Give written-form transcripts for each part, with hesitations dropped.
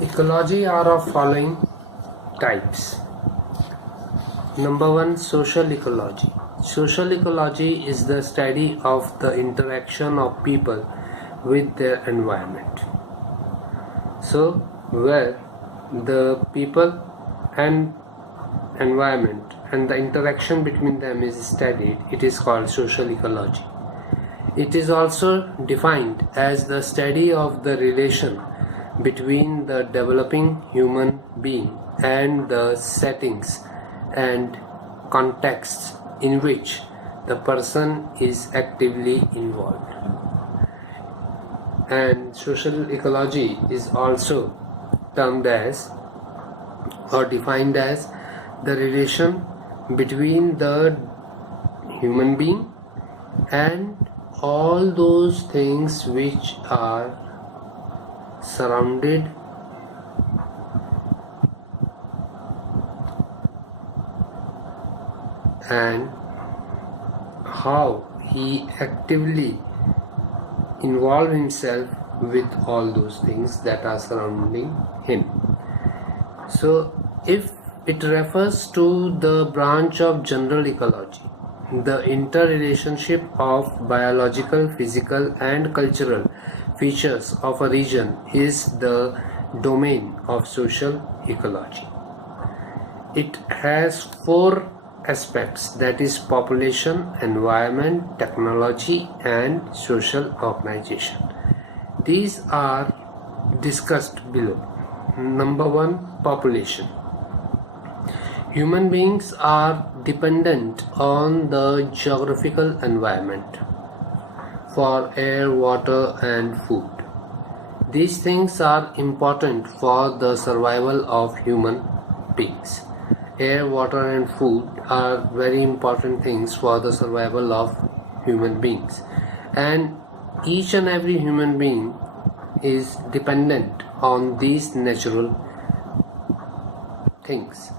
Ecology are of following types. Number one, social ecology. Social ecology is the study of the interaction of people with their environment. So, where the people and environment and the interaction between them is studied, it is called social ecology. It is also defined as the study of the relation between the developing human being and the settings and contexts in which the person is actively involved. And social ecology is also termed as or defined as the relation between the human being and all those things which are surrounded and how he actively involve himself with all those things that are surrounding him. So if it refers to the branch of general ecology, the interrelationship of biological, physical and cultural features of a region is the domain of social ecology. It has four aspects, that is population, environment, technology and social organization. These are discussed below. Number one, population. Human beings are dependent on the geographical environment for air, water and food. These things are important for the survival of human beings. Air, water and food are very important things for the survival of human beings, and each and every human being is dependent on these natural things.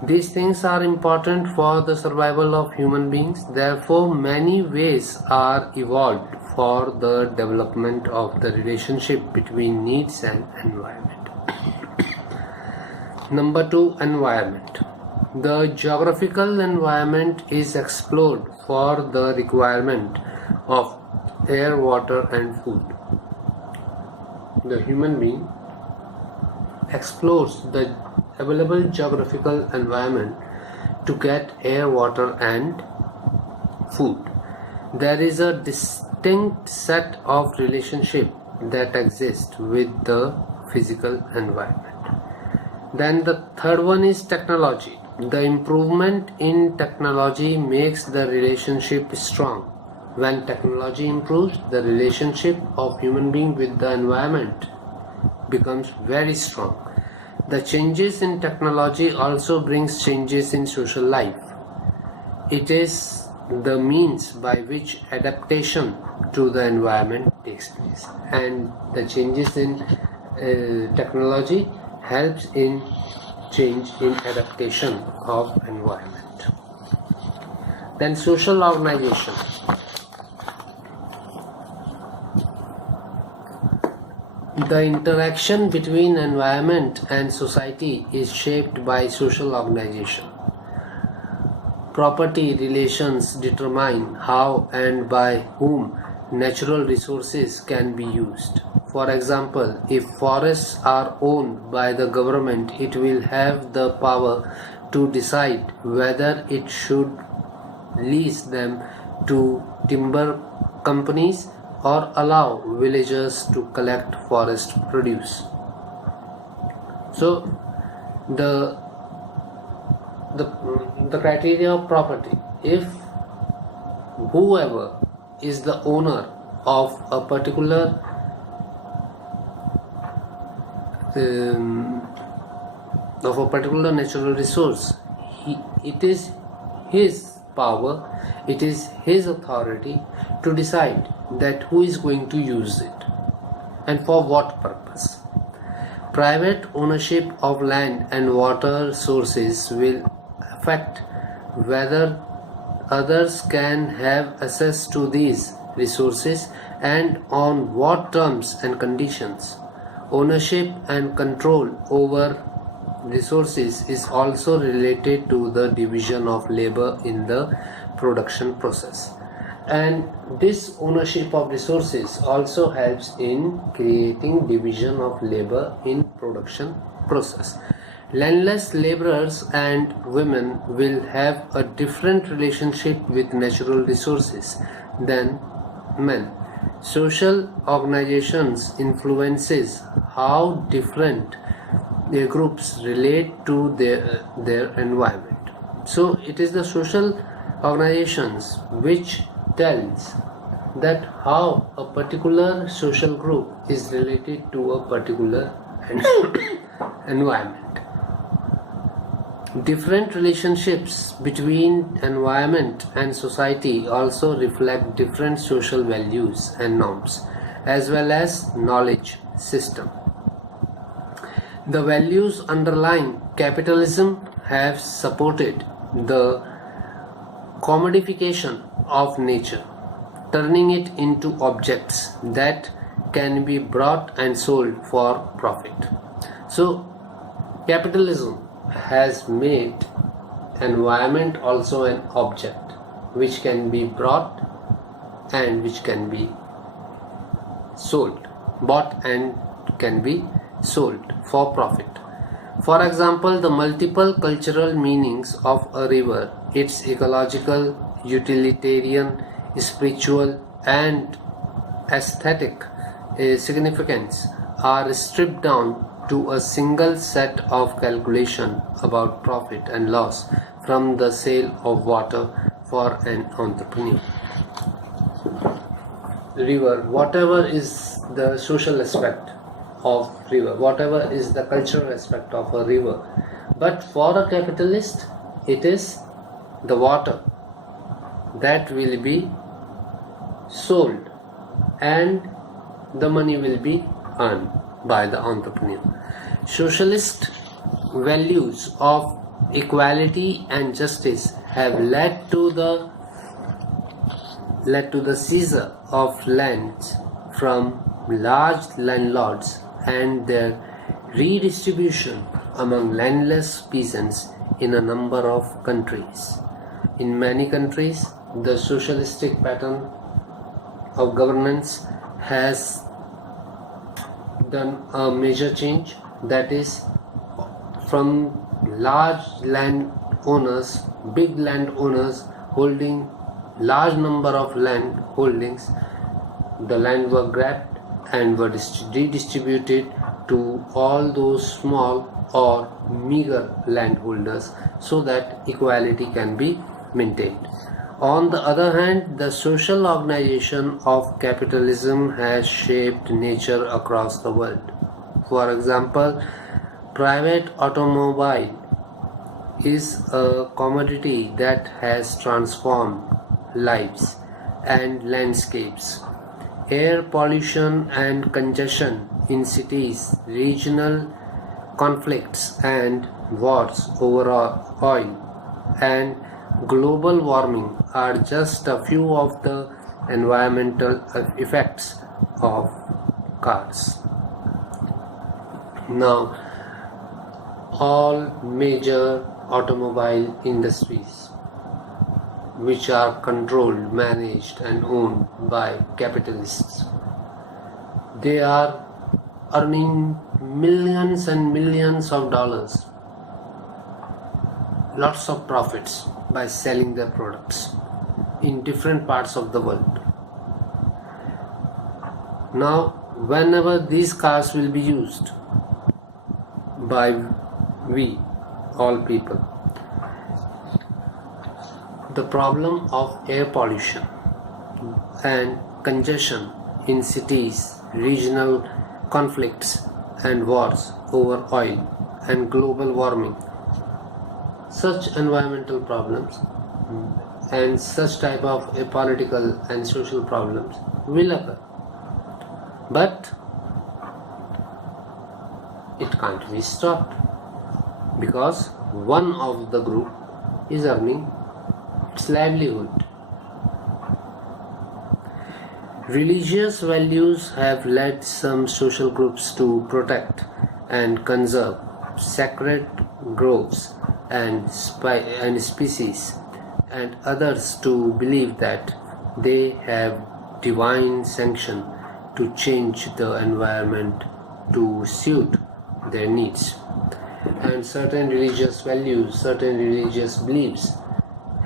These things are important for the survival of human beings. Therefore, many ways are evolved for the development of the relationship between needs and environment. Number two, environment. The geographical environment is explored for the requirement of air, water and food. The human being explores the available geographical environment to get air, water and food. There is a distinct set of relationship that exists with the physical environment. Then the third one is technology. The improvement in technology makes the relationship strong. When technology improves, the relationship of human being with the environment becomes very strong. The changes in technology also brings changes in social life. It is the means by which adaptation to the environment takes place, and the changes in technology helps in change in adaptation of environment. Then social organization. The interaction between environment and society is shaped by social organization. Property relations determine how and by whom natural resources can be used. For example, if forests are owned by the government, it will have the power to decide whether it should lease them to timber companies or allow villagers to collect forest produce. So the criteria of property: if whoever is the owner of a particular natural resource, it is his power, it is his authority to decide that who is going to use it and for what purpose. Private ownership of land and water sources will affect whether others can have access to these resources and on what terms and conditions. Ownership and control over resources is also related to the division of labor in the production process. And this ownership of resources also helps in creating division of labor in production process. Landless laborers and women will have a different relationship with natural resources than men. Social organizations influences how different groups relate to their environment. So it is the social organizations which tells that how a particular social group is related to a particular environment. Different relationships between environment and society also reflect different social values and norms, as well as knowledge system. The values underlying capitalism have supported the commodification of nature, turning it into objects that can be bought and sold for profit. So, capitalism has made environment also an object which can be bought and which can be sold, bought and can be sold for profit. For example, the multiple cultural meanings of a river, its ecological, utilitarian, spiritual, and aesthetic significance are stripped down to a single set of calculation about profit and loss from the sale of water for an entrepreneur. River, whatever is the social aspect of river, whatever is the cultural aspect of a river, but for a capitalist it is the water that will be sold and the money will be earned by the entrepreneur. Socialist values of equality and justice have led to the seizure of lands from large landlords and their redistribution among landless peasants in a number of countries. In many countries, the socialistic pattern of governance has done a major change, that is from large landowners, big landowners holding large number of land holdings, the land were grabbed and were redistributed to all those small or meager landholders so that equality can be maintained. On the other hand, the social organization of capitalism has shaped nature across the world. For example, private automobile is a commodity that has transformed lives and landscapes. Air pollution and congestion in cities, regional conflicts and wars over oil, and global warming are just a few of the environmental effects of cars. Now, all major automobile industries which are controlled, managed and owned by capitalists, they are earning millions and millions of dollars, lots of profits by selling their products in different parts of the world. Now, whenever these cars will be used by we, all people, the problem of air pollution and congestion in cities, regional conflicts and wars over oil and global warming, such environmental problems and such type of political and social problems will occur. But it can't be stopped because one of the group is earning its livelihood. Religious values have led some social groups to protect and conserve sacred groves and species, and others to believe that they have divine sanction to change the environment to suit their needs. And certain religious values, certain religious beliefs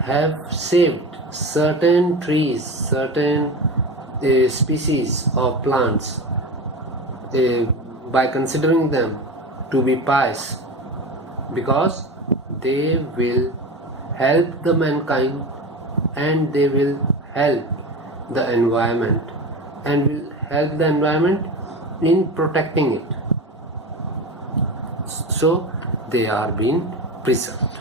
have saved certain trees, certain species of plants by considering them to be pious, because they will help the mankind and they will help the environment and will help the environment in protecting it. So they are being preserved.